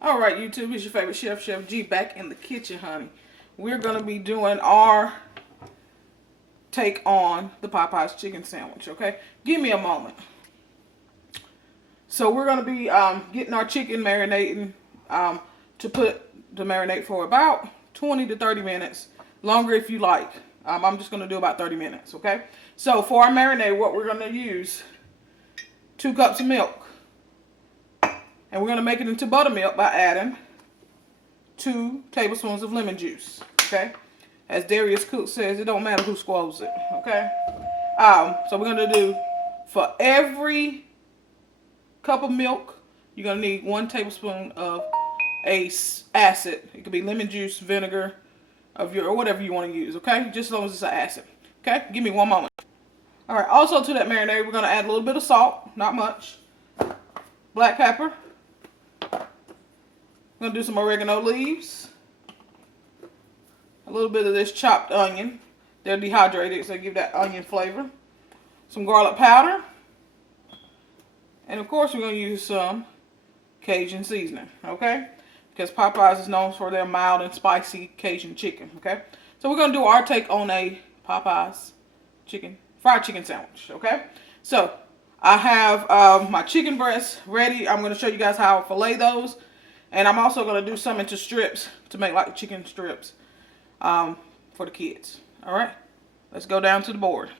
All right, YouTube, it's your favorite chef, Chef G, back in the kitchen, honey. We're going to be doing our take on the Popeyes chicken sandwich, okay? Give me a moment. So we're going to be getting our chicken marinating to put the marinate for about 20 to 30 minutes. Longer if you like. I'm just going to do about 30 minutes, okay? So for our marinade, what we're going to use, 2 cups of milk. And we're going to make it into buttermilk by adding 2 tablespoons of lemon juice, okay? As Darius Cook says, it don't matter who squalls it, okay? So we're going to do, for every cup of milk, you're going to need 1 tablespoon of acid. It could be lemon juice, vinegar, or whatever you want to use, okay? Just as long as it's an acid, okay? Give me 1 moment. All right, also to that marinade, we're going to add a little bit of salt, not much. Black pepper. I'm going to do some oregano leaves. A little bit of this chopped onion. They're dehydrated, so they give that onion flavor. Some garlic powder. And of course, we're going to use some Cajun seasoning, okay? Because Popeyes is known for their mild and spicy Cajun chicken, okay? So we're going to do our take on a Popeyes fried chicken sandwich, okay? So I have my chicken breasts ready. I'm going to show you guys how I fillet those. And I'm also going to do some into strips to make like chicken strips for the kids. All right, let's go down to the board.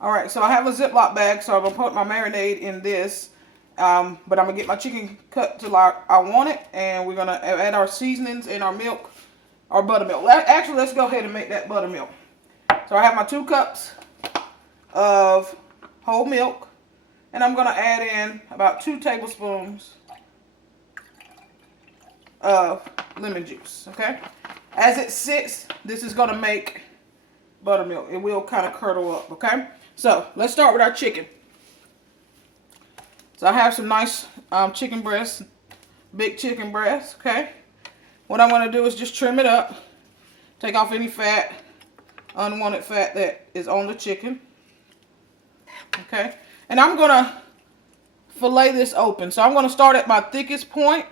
All right, so I have a Ziploc bag, so I'm going to put my marinade in this. But I'm going to get my chicken cut till I want it. And we're going to add our seasonings and our milk, our buttermilk. Actually, let's go ahead and make that buttermilk. So I have my 2 cups of whole milk. And I'm going to add in about 2 tablespoons of lemon juice, okay? As it sits, this is going to make buttermilk. It will kind of curdle up, okay? So let's start with our chicken. So I have some nice chicken breasts, big chicken breasts, okay? What I'm going to do is just trim it up, take off any fat, unwanted fat that is on the chicken, okay? And I'm going to fillet this open. So I'm going to start at my thickest point.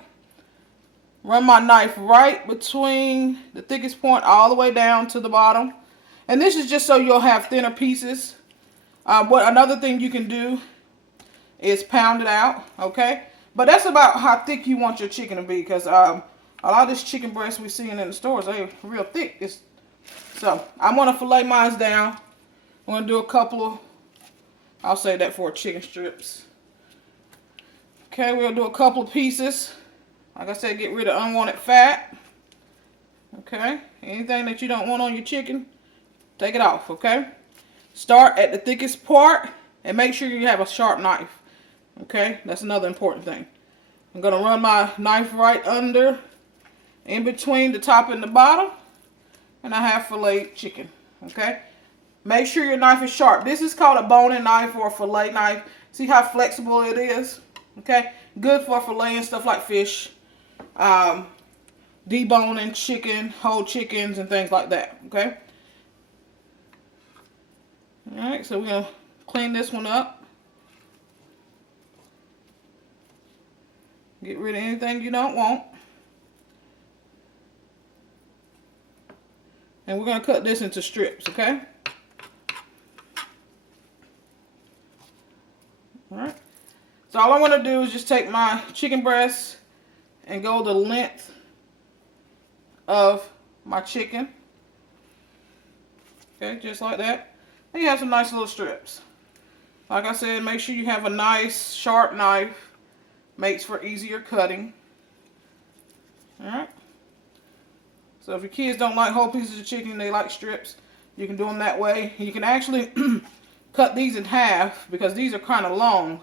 Run my knife right between the thickest point all the way down to the bottom. And this is just so you'll have thinner pieces. Another thing you can do is pound it out, okay? But that's about how thick you want your chicken to be, because a lot of this chicken breast we're seeing in the stores, they're real thick. So I'm going to fillet mine down. I'm going to do a couple of, I'll say that for chicken strips. Okay, we'll do a couple of pieces. Like I said, get rid of unwanted fat. Okay, anything that you don't want on your chicken, take it off, okay? Start at the thickest part and make sure you have a sharp knife. Okay, that's another important thing. I'm going to run my knife right under, in between the top and the bottom, and I have filleted chicken, okay? Make sure your knife is sharp. This is called a boning knife or a fillet knife. See how flexible it is? Okay, good for filleting stuff like fish, deboning chicken, whole chickens, and things like that, okay? Alright, so we're going to clean this one up. Get rid of anything you don't want. And we're going to cut this into strips, okay? Alright. So all I'm going to do is just take my chicken breast and go the length of my chicken. Okay, just like that. And you have some nice little strips. Like I said, make sure you have a nice sharp knife. Makes for easier cutting. Alright. So if your kids don't like whole pieces of chicken, they like strips, you can do them that way. You can actually cut these in half because these are kind of long.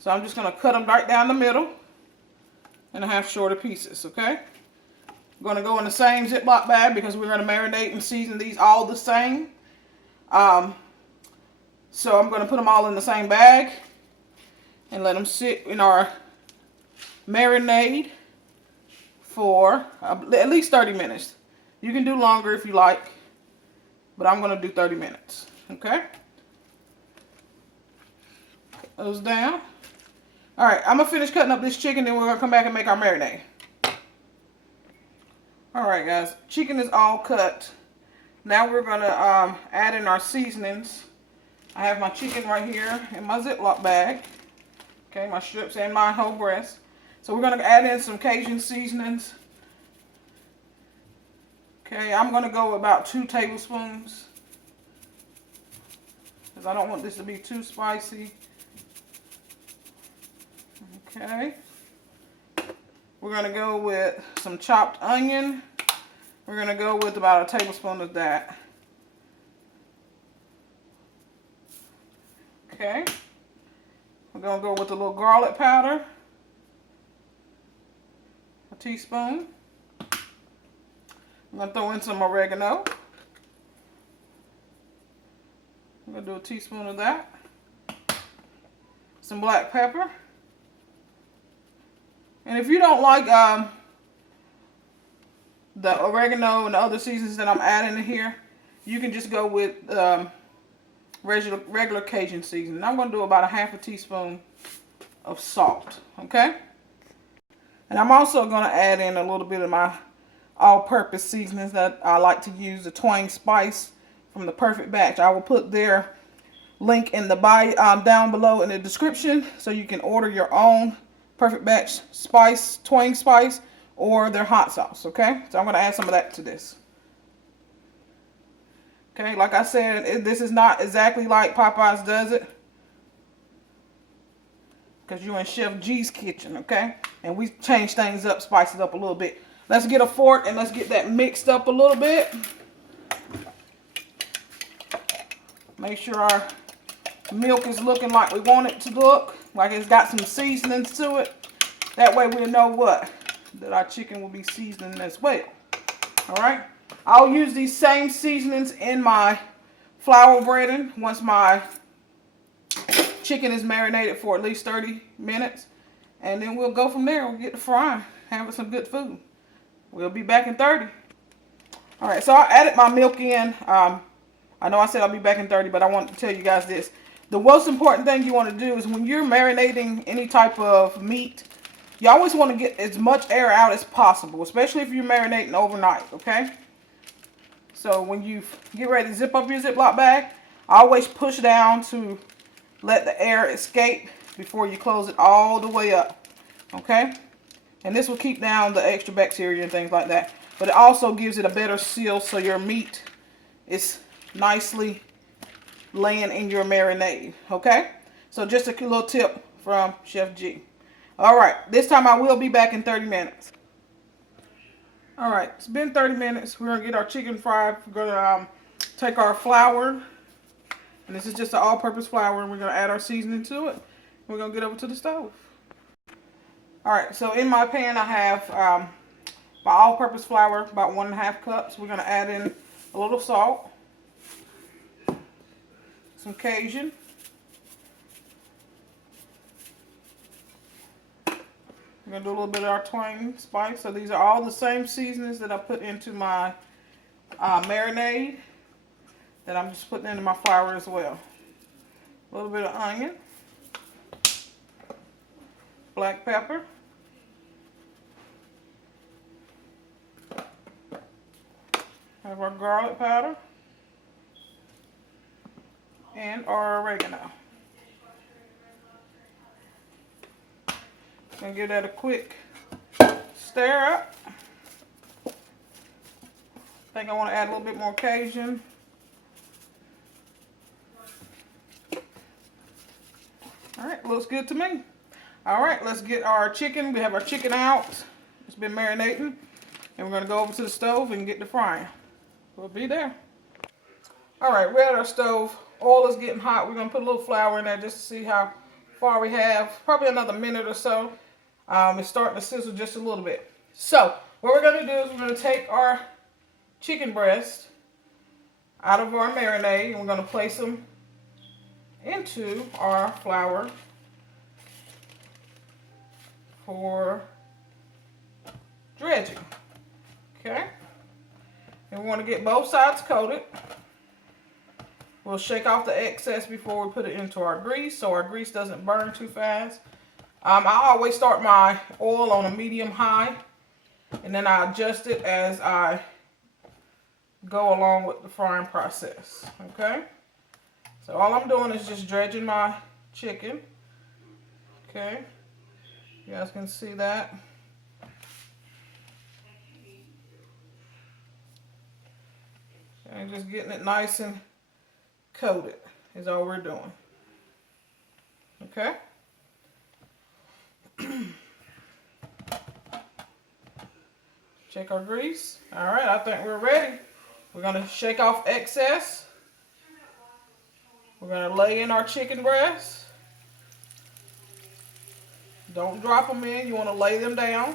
So I'm just going to cut them right down the middle and I have shorter pieces, okay? I'm going to go in the same Ziploc bag because we're going to marinate and season these all the same. So I'm going to put them all in the same bag and let them sit in our marinade for at least 30 minutes. You can do longer if you like, but I'm going to do 30 minutes, okay? Put those down. Alright, I'm going to finish cutting up this chicken, then we're going to come back and make our marinade. All right, guys, chicken is all cut. Now we're gonna add in our seasonings. I have my chicken right here in my Ziploc bag. Okay, my strips and my whole breast. So we're gonna add in some Cajun seasonings. Okay, I'm gonna go about 2 tablespoons because I don't want this to be too spicy. Okay. We're gonna go with some chopped onion. We're gonna go with about 1 tablespoon of that. Okay. We're gonna go with a little garlic powder. 1 teaspoon. I'm gonna throw in some oregano. I'm gonna do 1 teaspoon of that. Some black pepper. And if you don't like the oregano and the other seasonings that I'm adding in here, you can just go with regular Cajun seasoning. I'm going to do about 1/2 teaspoon of salt, okay? And I'm also going to add in a little bit of my all-purpose seasonings that I like to use, the Twang spice from the Perfect Batch. I will put their link in the down below in the description so you can order your own Perfect Batch spice, Twang spice, or their hot sauce, okay? So I'm going to add some of that to this. Okay, like I said, this is not exactly like Popeyes does it, because you're in Chef G's kitchen, okay? And we change things up, spice it up a little bit. Let's get a fork and let's get that mixed up a little bit. Make sure our milk is looking like we want it to look, like it's got some seasonings to it. That way we'll know that our chicken will be seasoning as well. All right. I'll use these same seasonings in my flour breading once my chicken is marinated for at least 30 minutes. And then we'll go from there. We'll get to frying, having some good food. We'll be back in 30. All right, so I added my milk in. I know I said I'll be back in 30, but I want to tell you guys this. The most important thing you want to do is when you're marinating any type of meat, you always want to get as much air out as possible, especially if you're marinating overnight, okay? So when you get ready to zip up your Ziploc bag, always push down to let the air escape before you close it all the way up, okay? And this will keep down the extra bacteria and things like that. But it also gives it a better seal so your meat is nicely laying in your marinade, okay? So just a little tip from Chef G. All right, this time I will be back in 30 minutes. All right, it's been 30 minutes. We're gonna get our chicken fried. We're gonna take our flour, and this is just an all-purpose flour, and we're gonna add our seasoning to it. We're gonna get over to the stove. All right, so in my pan I have my all-purpose flour, about 1½ cups. We're gonna add in a little salt, some Cajun, we're going to do a little bit of our Twang spice. So these are all the same seasonings that I put into my marinade that I'm just putting into my flour as well. A little bit of onion, black pepper, have our garlic powder, and our oregano. Gonna give that a quick stir up. I think I want to add a little bit more Cajun. All right, looks good to me. All right, let's get our chicken. We have our chicken out. It's been marinating. And we're gonna go over to the stove and get the frying. We'll be there. All right, we're at our stove. Oil is getting hot. We're gonna put a little flour in there just to see how far we have. Probably another minute or so. It's starting to sizzle just a little bit. So what we're going to do is we're going to take our chicken breast out of our marinade and we're going to place them into our flour for dredging. Okay? And we want to get both sides coated. We'll shake off the excess before we put it into our grease so our grease doesn't burn too fast. I always start my oil on a medium high And then I adjust it as I go along with the frying process. Okay? So all I'm doing is just dredging my chicken. Okay? You guys can see that. And just getting it nice and coated is all we're doing. Okay? Check our grease. All right, I think we're ready. We're going to shake off excess. We're going to lay in our chicken breasts. Don't drop them in. You want to lay them down.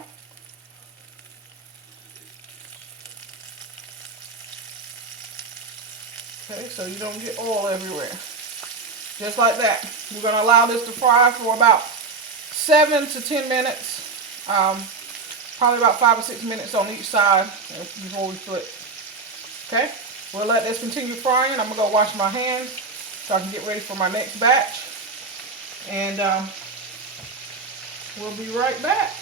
Okay, so you don't get oil everywhere. Just like that. We're going to allow this to fry for about 7 to 10 minutes. Probably about 5 or 6 minutes on each side before we flip. Okay, we'll let this continue frying. I'm going to go wash my hands so I can get ready for my next batch. And we'll be right back.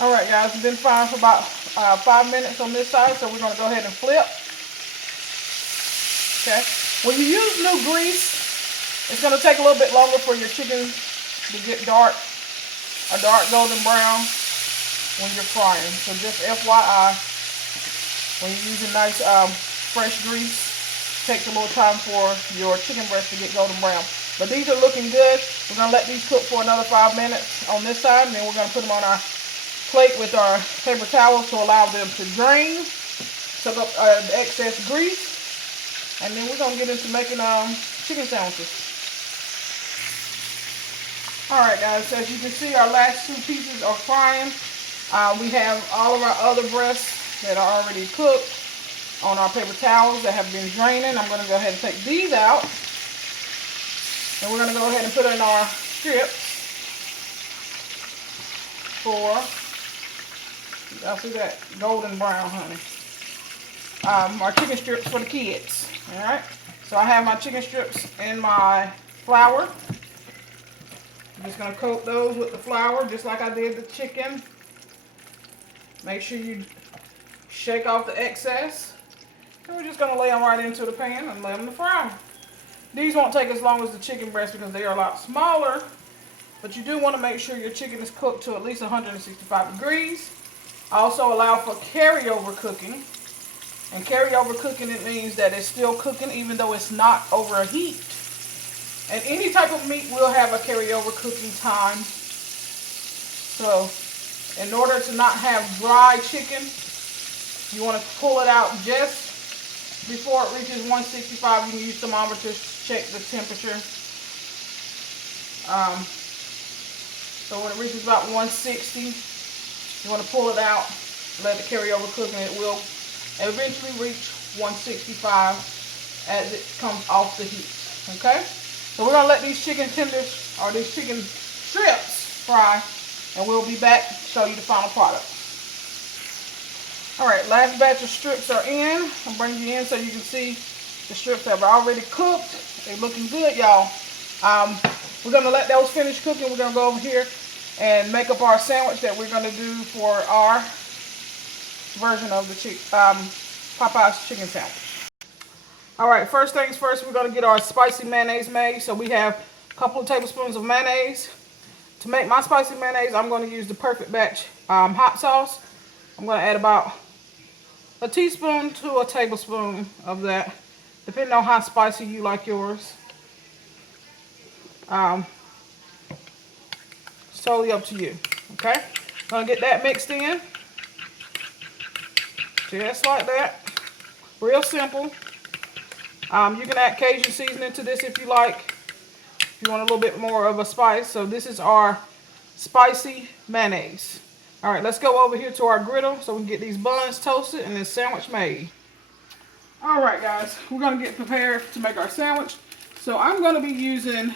All right, guys, it's been frying for about 5 minutes on this side, so we're going to go ahead and flip. Okay, when you use new grease, it's going to take a little bit longer for your chicken to get a dark golden brown when you're frying. So just FYI, when you're using nice fresh grease, it takes a little time for your chicken breast to get golden brown. But these are looking good. We're going to let these cook for another 5 minutes on this side, and then we're going to put them on our plate with our paper towels to allow them to drain, soak up the excess grease, and then we're going to get into making chicken sandwiches. Alright guys, so as you can see, our last 2 pieces are frying. We have all of our other breasts that are already cooked on our paper towels that have been draining. I'm going to go ahead and take these out, and we're going to go ahead and put in our strips for, y'all see that golden brown, honey. Our chicken strips for the kids. Alright, so I have my chicken strips in my flour. I'm just going to coat those with the flour just like I did the chicken. Make sure you shake off the excess. And we're just going to lay them right into the pan and let them fry. These won't take as long as the chicken breast because they are a lot smaller. But you do want to make sure your chicken is cooked to at least 165 degrees. Also allow for carryover cooking. And carryover cooking, it means that it's still cooking even though it's not over a heat. And any type of meat will have a carryover cooking time. So, in order to not have dry chicken, you want to pull it out just before it reaches 165. You can use thermometers to check the temperature. So when it reaches about 160, you want to pull it out, let it carry over cook, and it will eventually reach 165 as it comes off the heat. Okay? So we're going to let these chicken tenders, or these chicken strips, fry, and we'll be back to show you the final product. Alright, last batch of strips are in. I'll bring you in so you can see the strips have already cooked. They're looking good, y'all. We're going to let those finish cooking. We're going to go over here and make up our sandwich that we're going to do for our version of the Popeyes chicken sandwich. Alright, first things first, we're going to get our spicy mayonnaise made. So we have a couple of tablespoons of mayonnaise. To make my spicy mayonnaise, I'm going to use the Perfect Batch hot sauce. I'm going to add about a teaspoon to a tablespoon of that, depending on how spicy you like yours. It's totally up to you. Okay? Going to get that mixed in. Just like that. Real simple. You can add Cajun seasoning to this if you like. If you want a little bit more of a spice. So this is our spicy mayonnaise. Alright, let's go over here to our griddle so we can get these buns toasted and this sandwich made. Alright guys, we're going to get prepared to make our sandwich. So I'm going to be using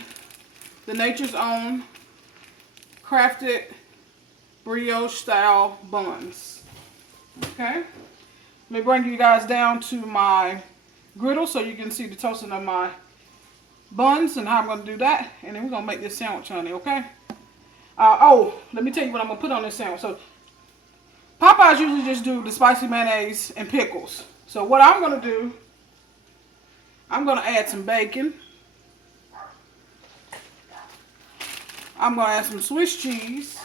the Nature's Own crafted brioche style buns. Okay, let me bring you guys down to my griddle so you can see the toasting of my buns and how I'm going to do that, and then we're going to make this sandwich, honey. Okay, Oh, let me tell you what I'm going to put on this sandwich. So, Popeyes usually just do the spicy mayonnaise and pickles. So, what I'm going to do, I'm going to add some bacon. I'm going to add some Swiss cheese.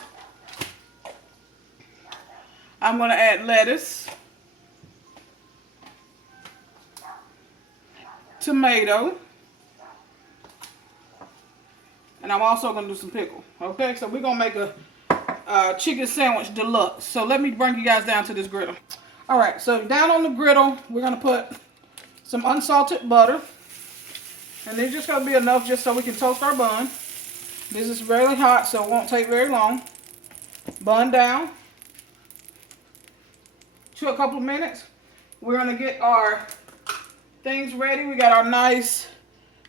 I'm going to add lettuce, tomato, and I'm also going to do some pickle. Okay, so we're going to make a chicken sandwich deluxe. So let me bring you guys down to this griddle. All right, so down on the griddle, we're going to put some unsalted butter. And it's just going to be enough just so we can toast our bun. This is really hot, so it won't take very long. Bun down. To a couple of minutes, we're going to get our things ready. We got our nice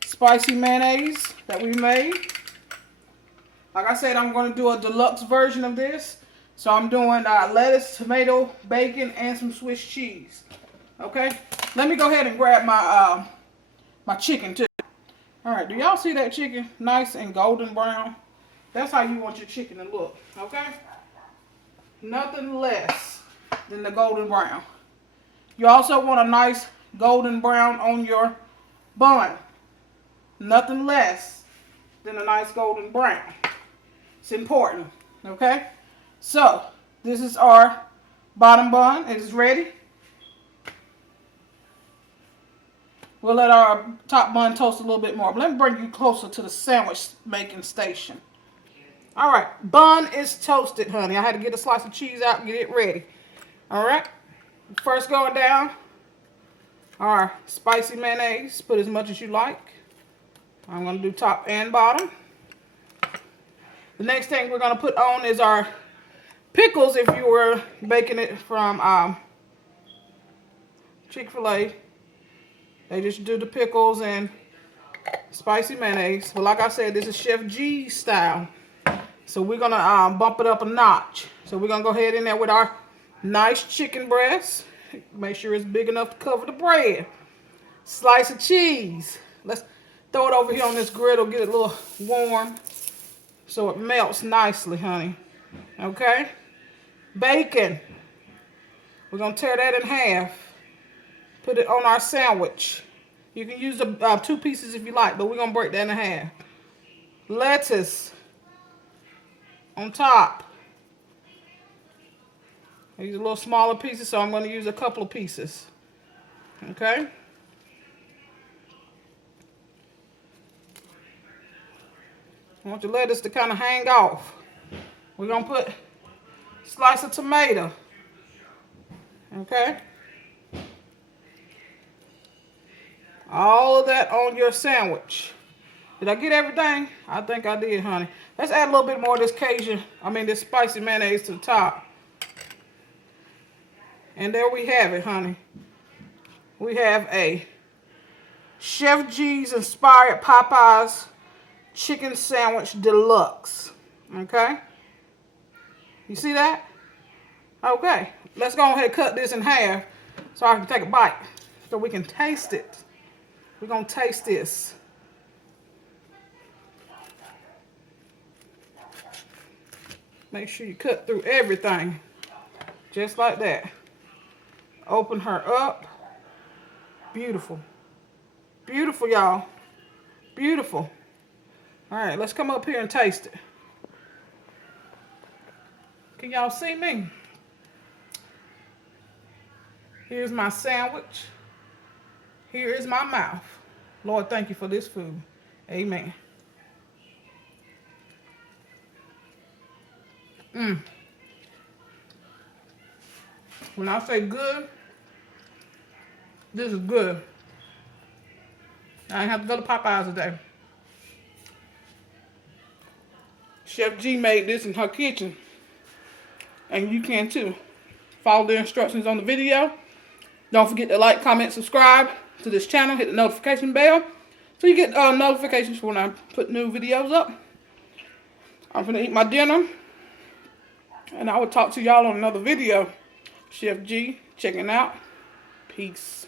spicy mayonnaise that we made. Like I said, I'm going to do a deluxe version of this. So I'm doing lettuce, tomato, bacon, and some Swiss cheese. Okay? Let me go ahead and grab my my chicken too. Alright, do y'all see that chicken? Nice and golden brown. That's how you want your chicken to look. Okay? Nothing less than the golden brown. You also want a nice golden brown on your bun. Nothing less than a nice golden brown. It's important, okay? So, this is our bottom bun. It is ready. We'll let our top bun toast a little bit more. But let me bring you closer to the sandwich making station. All right, bun is toasted, honey. I had to get a slice of cheese out and get it ready. All right, first going down our spicy mayonnaise. Put as much as you like. I'm going to do top and bottom. The next thing we're going to put on is our pickles if you were baking it from Chick-fil-A. They just do the pickles and spicy mayonnaise. Well, like I said, this is Chef G style. So we're going to bump it up a notch. So we're going to go ahead in there with our nice chicken breast. Make sure it's big enough to cover the bread. Slice of cheese. Let's throw it over here on this griddle. Get it a little warm so it melts nicely, honey. Okay? Bacon. We're going to tear that in half. Put it on our sandwich. You can use the 2 pieces if you like, but we're going to break that in half. Lettuce on top. These are a little smaller pieces, so I'm going to use a couple of pieces. Okay? I want your lettuce to kind of hang off. We're going to put a slice of tomato. Okay? All of that on your sandwich. Did I get everything? I think I did, honey. Let's add a little bit more of this this spicy mayonnaise to the top. And there we have it, honey. We have a Chef G's inspired Popeyes chicken sandwich deluxe. Okay? You see that? Okay. Let's go ahead and cut this in half so I can take a bite so we can taste it. We're going to taste this. Make sure you cut through everything. Just like that. Open her up. Beautiful. Beautiful, y'all. Beautiful. All right, let's come up here and taste it. Can y'all see me? Here's my sandwich. Here is my mouth. Lord, thank you for this food. Amen. When I say good, this is good. I ain't have to go to Popeyes today. Chef G made this in her kitchen. And you can too. Follow the instructions on the video. Don't forget to like, comment, subscribe to this channel. Hit the notification bell so you get notifications when I put new videos up. I'm gonna eat my dinner. And I will talk to y'all on another video. Chef G checking out. Peace.